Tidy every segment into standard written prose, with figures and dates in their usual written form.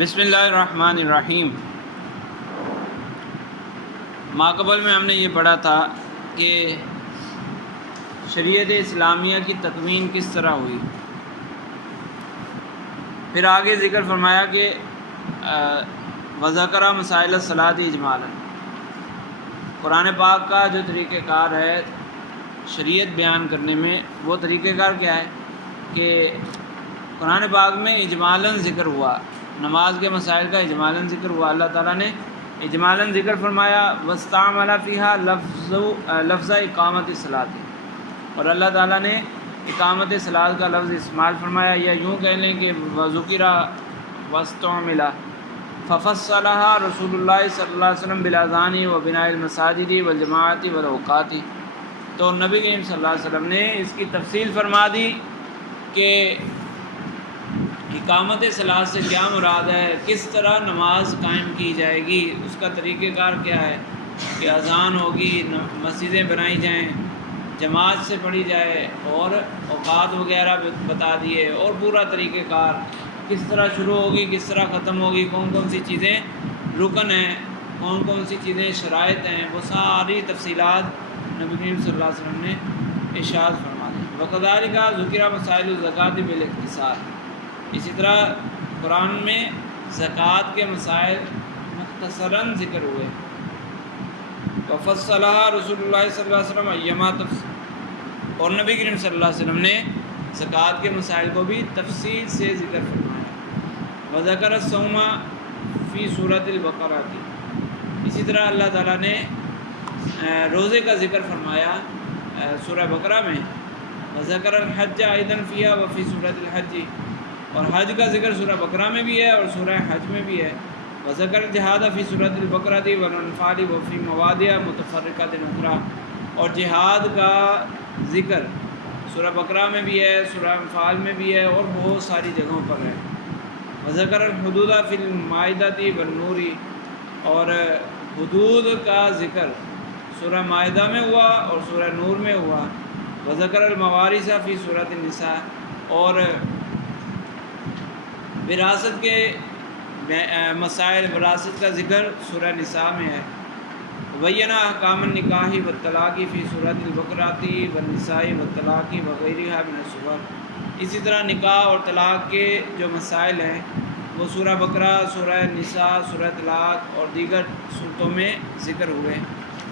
بسم اللہ الرحمن الرحیم۔ ماقبل میں ہم نے یہ پڑھا تھا کہ شریعت اسلامیہ کی تکوین کس طرح ہوئی، پھر آگے ذکر فرمایا کہ وذکر مسائل الصلاۃ اجمالا، قرآن پاک کا جو طریقہ کار ہے شریعت بیان کرنے میں، وہ طریقہ کار کیا ہے کہ قرآن پاک میں اجمالاً ذکر ہوا، نماز کے مسائل کا اجمالاً ذکر ہوا، اللہ تعالیٰ نے اجمالاً ذکر فرمایا، واستعمل فیہا لفظ اقامت الصلاۃ، اور اللہ تعالیٰ نے اقامت صلاۃ کا لفظ استعمال فرمایا، یا یوں کہہ لیں کہ وذکر واستعمل ففصلها رسول اللہ صلی اللہ علیہ وسلم بالاذان وبناء المساجد والجماعت والاوقات، تو نبی کریم صلی اللہ علیہ وسلم نے اس کی تفصیل فرما دی کہ اقامت صلاۃ سے کیا مراد ہے، کس طرح نماز قائم کی جائے گی، اس کا طریقہ کار کیا ہے کہ اذان ہوگی، مسجدیں بنائی جائیں، جماعت سے پڑھی جائے، اور اوقات وغیرہ بتا دیے، اور پورا طریقہ کار کس طرح شروع ہوگی، کس طرح ختم ہوگی، کون کون سی چیزیں رکن ہیں، کون کون سی چیزیں شرائط ہیں، وہ ساری تفصیلات نبی کریم صلی اللہ علیہ وسلم نے ارشاد فرما دی۔ وکذالک ذکر مسائل الزکوٰۃ بالاختصار، اسی طرح قرآن میں زکوٰۃ کے مسائل مختصراً ذکر ہوئے، وفصلها رسول اللہ صلی اللہ علیہ وسلم ایما تفصیل، اور نبی کریم صلی اللہ علیہ وسلم نے زکوٰۃ کے مسائل کو بھی تفصیل سے ذکر فرمایا۔ وذکر الصوم فی سورۃ البقرہ، اسی طرح اللہ تعالیٰ نے روزے کا ذکر فرمایا سورہ بقرہ میں، وذکر الحج ایضا فیہا وفی سورۃ الحج، اور حج کا ذکر سورہ بقرہ میں بھی ہے اور سورہ حج میں بھی ہے۔ وذکر الجہاد فی سورۃ البقرہ والانفال وفی مواضع متفرقۃ اخری، اور جہاد کا ذکر سورہ بقرہ میں بھی ہے، سورہ انفال میں بھی ہے، اور بہت ساری جگہوں پر ہے۔ وذکر الحدود فی المائدۃ والنور، اور حدود کا ذکر سورہ مائدہ میں ہوا اور سورہ نور میں ہوا۔ وذکر الموارث فی سورۃ النساء، اور وراثت کے مسائل، وراثت کا ذکر سورہ نساء میں ہے۔ وبینہ احکام النکاح والطلاق فی سورۃ البقرہ والنساء والطلاق وغیرہ من السور، اسی طرح نکاح اور طلاق کے جو مسائل ہیں وہ سورہ بقرہ، سورہ نساء، سورہ طلاق اور دیگر صورتوں میں ذکر ہوئے۔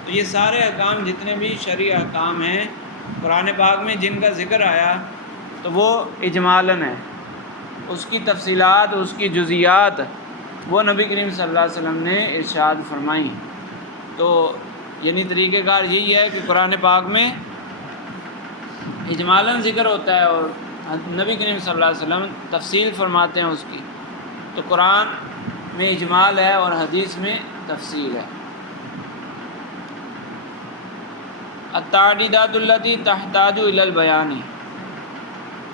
تو یہ سارے احکام جتنے بھی شرعی احکام ہیں قرآن پاک میں جن کا ذکر آیا تو وہ اجمالاً ہے، اس کی تفصیلات، اس کی جزیات وہ نبی کریم صلی اللہ علیہ وسلم نے ارشاد فرمائیں۔ تو یعنی طریقہ کار یہی ہے کہ قرآن پاک میں اجمالاً ذکر ہوتا ہے اور نبی کریم صلی اللہ علیہ وسلم تفصیل فرماتے ہیں اس کی، تو قرآن میں اجمال ہے اور حدیث میں تفصیل ہے۔ التعدیدات التی تحتاج الی البیان،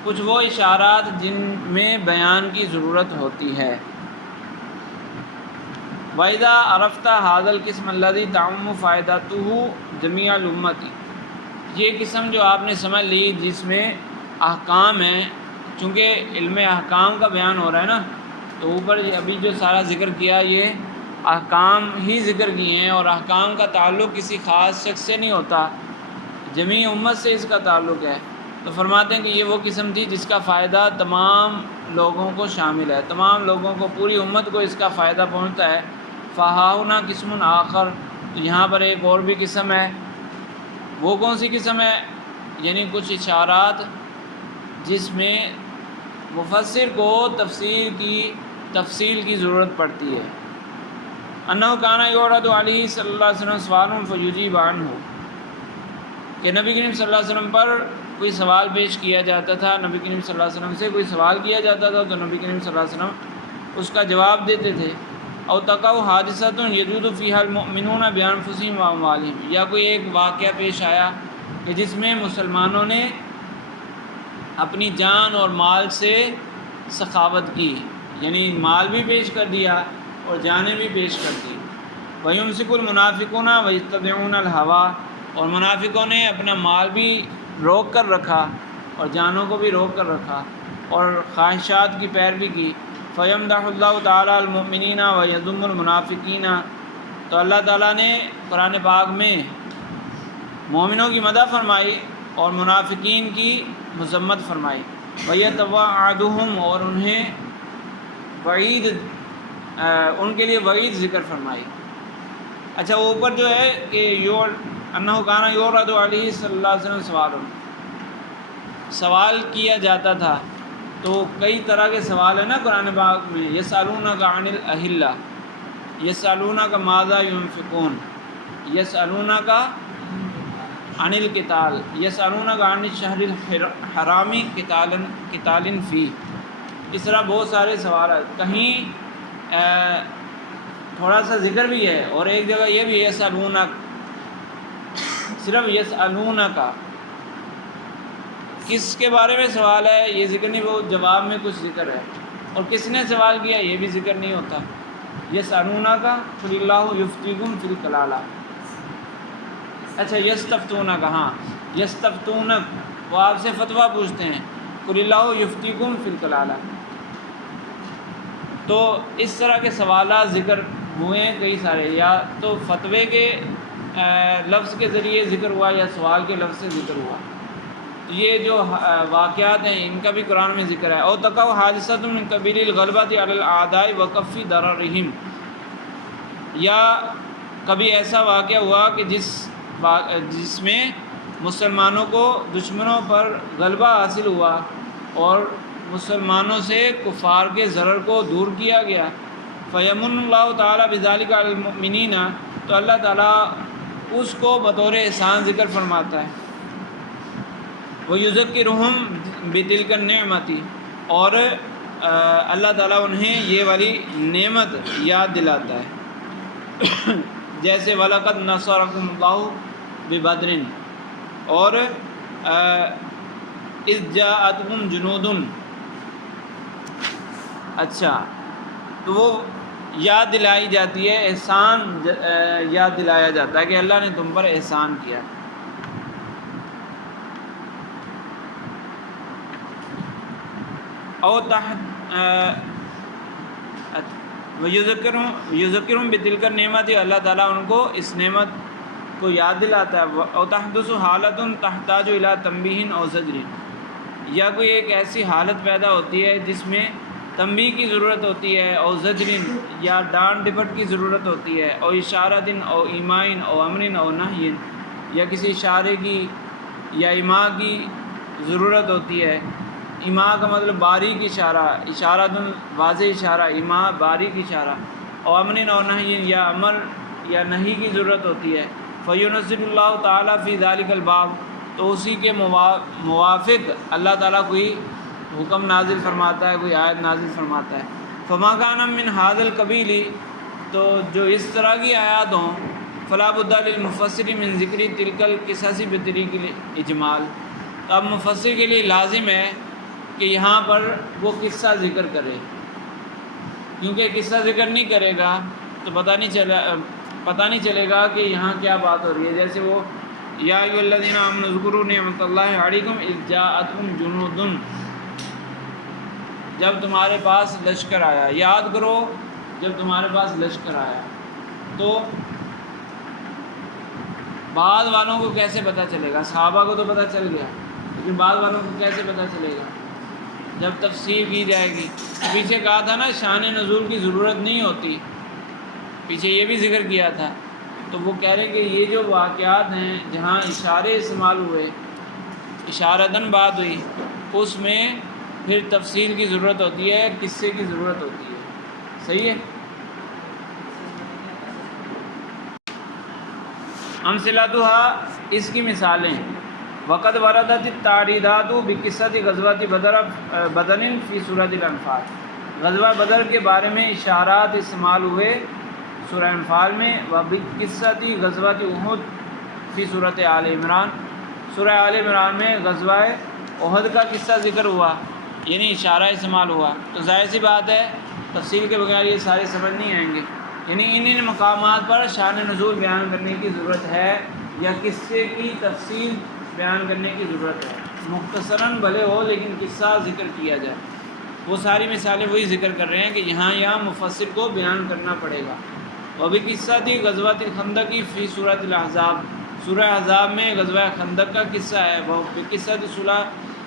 کچھ وہ اشارات جن میں بیان کی ضرورت ہوتی ہے۔ وَإِذَا عَرَفْتَ هَذَا الْقِسْمَ الَّذِي تَعُمُّ فَائِدَتُهُ جَمِيعَ الْأُمَّةِ، یہ قسم جو آپ نے سمجھ لی جس میں احکام ہیں، چونکہ علم احکام کا بیان ہو رہا ہے نا، تو اوپر ابھی جو سارا ذکر کیا یہ احکام ہی ذکر کیے ہیں، اور احکام کا تعلق کسی خاص شخص سے نہیں ہوتا، جمیع امت سے اس کا تعلق ہے۔ تو فرماتے ہیں کہ یہ وہ قسم تھی جس کا فائدہ تمام لوگوں کو شامل ہے، تمام لوگوں کو، پوری امت کو اس کا فائدہ پہنچتا ہے۔ فہاؤنا قسم آخر، تو یہاں پر ایک اور بھی قسم ہے، وہ کون سی قسم ہے؟ یعنی کچھ اشارات جس میں مفسر کو تفصیل کی ضرورت پڑتی ہے۔ انہ کان یعرض علیہ صلی اللہ علیہ وسلم سوال فیجیب عنہ، کہ نبی کریم صلی اللہ علیہ وسلم پر کوئی سوال پیش کیا جاتا تھا، نبی کریم صلی اللہ علیہ وسلم سے کوئی سوال کیا جاتا تھا تو نبی کریم صلی اللہ علیہ وسلم اس کا جواب دیتے تھے۔ او تقع حادثۃ یجود فیہا المؤمنون بانفسہم واموالہم، یا کوئی ایک واقعہ پیش آیا کہ جس میں مسلمانوں نے اپنی جان اور مال سے سخاوت کی، یعنی مال بھی پیش کر دیا اور جانیں بھی پیش کر دی۔ وَيُمْسِكُ الْمُنَافِقُونَ وَيَتَّبِعُونَ الْهَوَىٰ، اور منافقوں نے اپنا مال بھی روک کر رکھا اور جانوں کو بھی روک کر رکھا اور خواہشات کی پیروی کی۔ فَيَمْدَحُ اللَّهُ تَعَالَى الْمُؤْمِنِينَ وَيَذُمُّ الْمُنَافِقِينَ، تو اللہ تعالیٰ نے قرآن پاک میں مومنوں کی مدح فرمائی اور منافقین کی مذمت فرمائی. وَيَتَوَعَدُهُمْ، اور انہیں وعید، ان کے لیے وعید ذکر فرمائی. اچھا اوپر جو ہے کہ انہ کان یورد علیہ صلی اللہ علیہ وسلم سوال کیا جاتا تھا. تو کئی طرح کے سوال ہیں نا قرآن پاک میں. یسألونک عن الاہلہ، یسألونک ماذا ينفقون، یسألونک عن القتال، یسألونک عن الشہر الحرام قتال فیہ. اس طرح بہت سارے سوالات، کہیں تھوڑا سا ذکر بھی ہے اور ایک جگہ یہ بھی یسألونک، صرف یسألونک کس کے بارے میں سوال ہے یہ ذکر نہیں، وہ جواب میں کچھ ذکر ہے، اور کس نے سوال کیا یہ بھی ذکر نہیں ہوتا. یسألونک قل اللہ یفتیکم فی الکلالہ. اچھا یستفتونک، ہاں یستفتونک وہ آپ سے فتویٰ پوچھتے ہیں، قل اللہ یفتیکم فی الکلالہ. تو اس طرح کے سوالات ذکر ہوئے ہیں کئی سارے، یا تو فتوے کے لفظ کے ذریعے ذکر ہوا یا سوال کے لفظ سے ذکر ہوا. یہ جو واقعات ہیں ان کا بھی قرآن میں ذکر ہے. اور تقع حادثۃ من قبیل الغلبۃ علی الاعداء وکف ضررہم، یا کبھی ایسا واقعہ ہوا کہ جس میں مسلمانوں کو دشمنوں پر غلبہ حاصل ہوا اور مسلمانوں سے کفار کے ضرر کو دور کیا گیا. فیمن اللہ تعالیٰ بذالک علی المؤمنین، تو اللہ تعالیٰ اس کو بطور احسان ذکر فرماتا ہے. وَيُذَكِّرُهُمْ بِتِلْكَ النِّعْمَةِ، اور اللہ تعالیٰ انہیں یہ والی نعمت یاد دلاتا ہے. جیسے وَلَقَدْ نَصَرَكُمُ اللَّهُ بِبَدْرٍ، اور إِذْ جَاءَتْكُمْ جُنُودٌ. اچھا تو وہ یاد دلائی جاتی ہے، احسان یاد دلایا جاتا ہے کہ اللہ نے تم پر احسان کیا. او تحت یذکرہم بتلک النعمت، اللہ تعالیٰ ان کو اس نعمت کو یاد دلاتا ہے. او تحدث حالت تحتاج الی تنبیہ او زجر، یا کوئی ایک ایسی حالت پیدا ہوتی ہے جس میں تنبیہ کی ضرورت ہوتی ہے، او زجر یا ڈانٹ ڈپٹ کی ضرورت ہوتی ہے، او اشارۃ او ایماء او امر او نہی، یا کسی اشارے کی یا ایما کی ضرورت ہوتی ہے. ایما کا مطلب باریک اشارہ، اشارہ واضح اشارہ، ایما باریک اشارہ. او امر او نہی، یا امر یا نہی کی ضرورت ہوتی ہے. فینزل اللہ تعالیٰ فی ذالک الباب، تو اسی کے موافق اللہ تعالیٰ کوئی حکم نازل فرماتا ہے، کوئی آیت نازل فرماتا ہے. فما کان من ھذا القبیل، تو جو اس طرح کی آیات ہوں، فلا بد للمفسر من ذکر تلک القصص بطریق الاجمال. اب مفسر کے لیے لازم ہے کہ یہاں پر وہ قصہ ذکر کرے، کیونکہ قصہ ذکر نہیں کرے گا تو پتہ نہیں چلے گا کہ یہاں کیا بات ہو رہی ہے. جیسے وہ یا ایھا الذین آمنوا اذکروا نعمت اللہ علیکم اذ جاءتکم جنود، جب تمہارے پاس لشکر آیا، یاد کرو جب تمہارے پاس لشکر آیا. تو بعض والوں کو کیسے پتہ چلے گا؟ صحابہ کو تو پتہ چل گیا، لیکن بعض والوں کو کیسے پتہ چلے گا؟ جب تفسیر کی جائے گی. پیچھے کہا تھا نا شان نزول کی ضرورت نہیں ہوتی، پیچھے یہ بھی ذکر کیا تھا. تو وہ کہہ رہے کہ یہ جو واقعات ہیں جہاں اشارے استعمال ہوئے، اشارتاً بات ہوئی، اس میں پھر تفصیل کی ضرورت ہوتی ہے، قصے کی ضرورت ہوتی ہے. صحیح ہے. امثلتها، اس کی مثالیں. وقد وردت التعریضات بقصۃ غزوۃ بدر فی سورۃ الانفال، غزوہ بدر کے بارے میں اشارات استعمال ہوئے سورہ انفال میں. وبقصۃ غزوۃ احد فی سورۃ آل عمران، سورہ آل عمران میں غزوہ احد کا قصہ ذکر ہوا، یعنی اشارہ استعمال ہوا. تو ظاہر سی بات ہے تفصیل کے بغیر یہ سارے سمجھ نہیں آئیں گے. یعنی ان مقامات پر شان نزول بیان کرنے کی ضرورت ہے یا قصے کی تفصیل بیان کرنے کی ضرورت ہے. مختصراً بھلے ہو لیکن قصہ ذکر کیا جائے. وہ ساری مثالیں وہی ذکر کر رہے ہیں کہ یہاں مفسر کو بیان کرنا پڑے گا۔ وہ بھی قصہ تھی غزوۃ الخندق فی سورۃ الاحزاب، سورہ احزاب میں غزوہ خندق کا قصہ ہے۔ وہ بھی قصہ تھی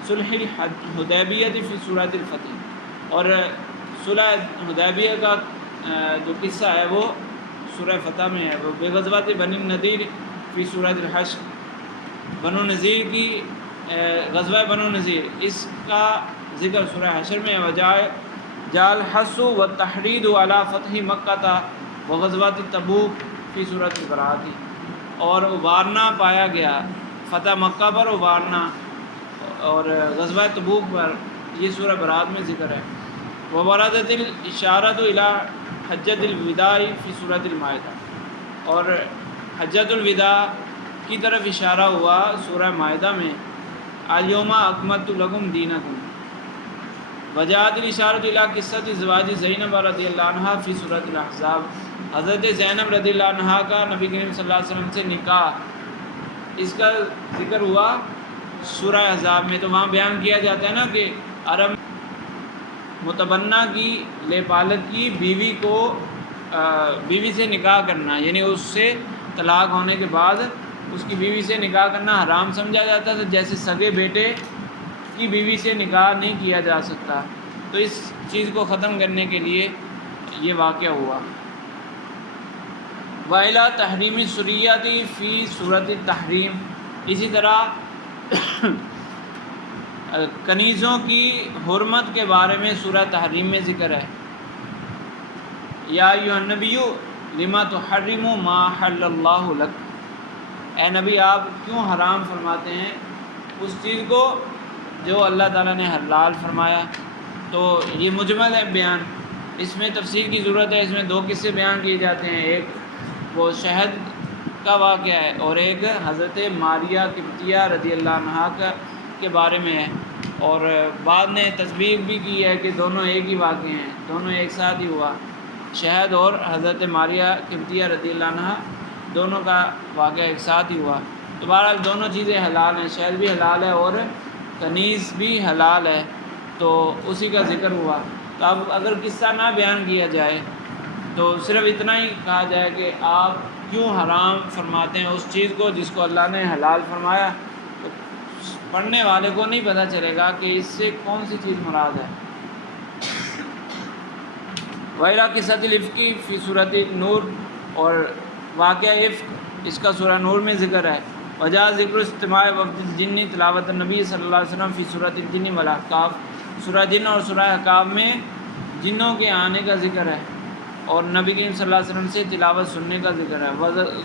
صلح الحدیبیہ فی سورۃ الفتح، اور صلح حدیبیہ کا جو قصہ ہے وہ سورہ فتح میں ہے۔ وہ بے غزوۃ بنی النضیر فی سورۃ الحشر، بنو نذیر کی غزوہ بنو نذیر، اس کا ذکر سورہ حشر میں ہے۔ جال حس و تحرید علی فتح مکہ و غزوۃ تبوک فی سورۃ البراۃ، اور ابھارنا پایا گیا فتح مکہ پر ابھارنا اور غزوہ تبوک پر، یہ سورہ برات میں ذکر ہے۔ وبرزت الاشارۃ الی حجۃ الوداع فی سورۃ المائدہ، اور حجۃ الوداع کی طرف اشارہ ہوا سورہ مائدہ میں۔ الیوم اکملت لکم دینکم، وجاءت الاشارۃ الی قصۃ زواج زینب رضی اللہ عنہا فی سورۃ الاحزاب، حضرت زینب رضی اللہ عنہا کا نبی کریم صلی اللہ علیہ وسلم سے نکاح، اس کا ذکر ہوا سورہ احزاب میں۔ تو وہاں بیان کیا جاتا ہے نا کہ عرب متبنہ کی لے پالت کی بیوی کو بیوی سے نکاح کرنا، یعنی اس سے طلاق ہونے کے بعد اس کی بیوی سے نکاح کرنا حرام سمجھا جاتا تھا، جیسے سگے بیٹے کی بیوی سے نکاح نہیں کیا جا سکتا۔ تو اس چیز کو ختم کرنے کے لیے یہ واقعہ ہوا۔ وَإِلَى تحریم سریۃ فی سورۃ التحریم، اسی طرح کنیزوں کی حرمت کے بارے میں سورہ تحریم میں ذکر ہے۔ یا ایھا النبی لما تحرم ما حل اللہ لک، اے نبی آپ کیوں حرام فرماتے ہیں اس چیز کو جو اللہ تعالیٰ نے حلال فرمایا۔ تو یہ مجمل ہے بیان، اس میں تفصیل کی ضرورت ہے۔ اس میں دو قصے بیان کیے جاتے ہیں، ایک وہ شہد کا واقعہ ہے اور ایک حضرت ماریہ قبطیہ رضی اللہ عنہا کے بارے میں ہے، اور بعد نے تصدیق بھی کی ہے کہ دونوں ایک ہی واقعے ہیں، دونوں ایک ساتھ ہی ہوا، شہد اور حضرت ماریہ قبطیہ رضی اللہ عنہا دونوں کا واقعہ ایک ساتھ ہی ہوا۔ تو بہرحال دونوں چیزیں حلال ہیں، شہد بھی حلال ہے اور کنیز بھی حلال ہے، تو اسی کا ذکر ہوا۔ تو اب اگر قصہ نہ بیان کیا جائے تو صرف اتنا ہی کہا جائے کہ آپ کیوں حرام فرماتے ہیں اس چیز کو جس کو اللہ نے حلال فرمایا، تو پڑھنے والے کو نہیں پتہ چلے گا کہ اس سے کون سی چیز مراد ہے۔ وَإِلَى قِصَّةِ الْإِفْكِ فی سورۃ نور، اور واقعہ افک اس کا سورہ نور میں ذکر ہے۔ وجاء ذکر استماع وفد الجن تلاوت النبی صلی اللہ علیہ وسلم فی سورۃ الجن والاحقاف، سورہ جن اور سورہ احقاف میں جنوں کے آنے کا ذکر ہے اور نبی کریم صلی اللہ علیہ وسلم سے تلاوت سننے کا ذکر ہے۔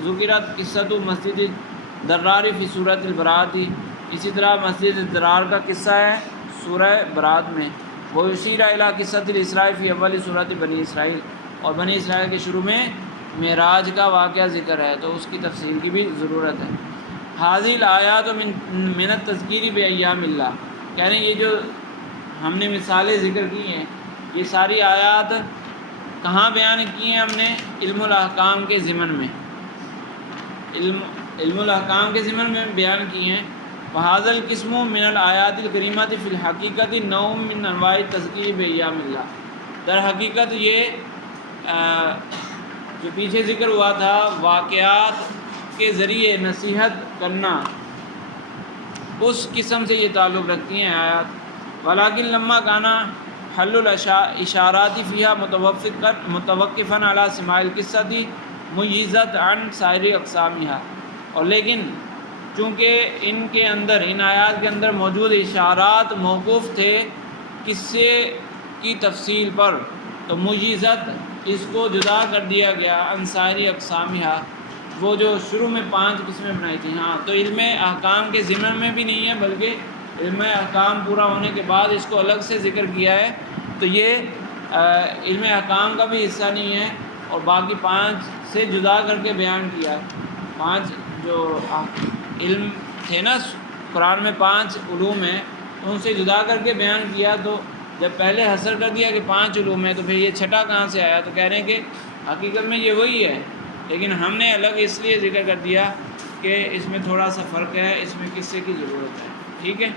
ذکرت قصۃ مسجد درار فی سورۃ البراۃ، اسی طرح مسجد درار کا قصہ ہے سورہ برات میں۔ وہ اشیر الی قصۃ الاسراء فی اول سورۃ بنی اسرائیل، اور بنی اسرائیل کے شروع میں معراج کا واقعہ ذکر ہے، تو اس کی تفصیل کی بھی ضرورت ہے۔ حاضی الآیات من التذکیر بایام اللہ، کہہ رہے ہیں یہ جو ہم نے مثالیں ذکر کی ہیں یہ ساری آیات کہاں بیان کی ہیں؟ ہم نے علم الاحکام کے ضمن میں، علم الاحکام کے ضمن میں بیان کی ہیں۔ وہذا القسم من الآیات الکریمۃ فی الحقیقت نوع من انواع التذکیر بایام اللہ، در حقیقت یہ جو پیچھے ذکر ہوا تھا واقعات کے ذریعے نصیحت کرنا، اس قسم سے یہ تعلق رکھتی ہیں آیات۔ ولیکن لما کانا حل الاشارات فیہا متوقفا علی سماع القصۃ میزت عن سائر اقسامہا، اور لیکن چونکہ ان کے اندر، ان آیات کے اندر موجود اشارات موقوف تھے قصے کی تفصیل پر، تو میزت اس کو جدا کر دیا گیا عن سائر اقسامہا، وہ جو شروع میں 5 قسمیں بنائی تھیں۔ ہاں تو علم احکام کے ضمن میں بھی نہیں ہے، بلکہ علم احکام پورا ہونے کے بعد اس کو الگ سے ذکر کیا ہے، تو یہ علم احکام کا بھی حصہ نہیں ہے، اور باقی 5 سے جدا کر کے بیان کیا۔ 5 جو علم تھے نا قرآن میں، 5 علوم ہیں، تو ان سے جدا کر کے بیان کیا، تو جب پہلے حصر کر دیا کہ 5 علوم ہیں تو پھر یہ چھٹا کہاں سے آیا؟ تو کہہ رہے ہیں کہ حقیقت میں یہ وہی ہے، لیکن ہم نے الگ اس لیے ذکر کر دیا کہ اس میں تھوڑا سا فرق ہے، اس میں قصے کی ضرورت ہے۔ ٹھیک ہے۔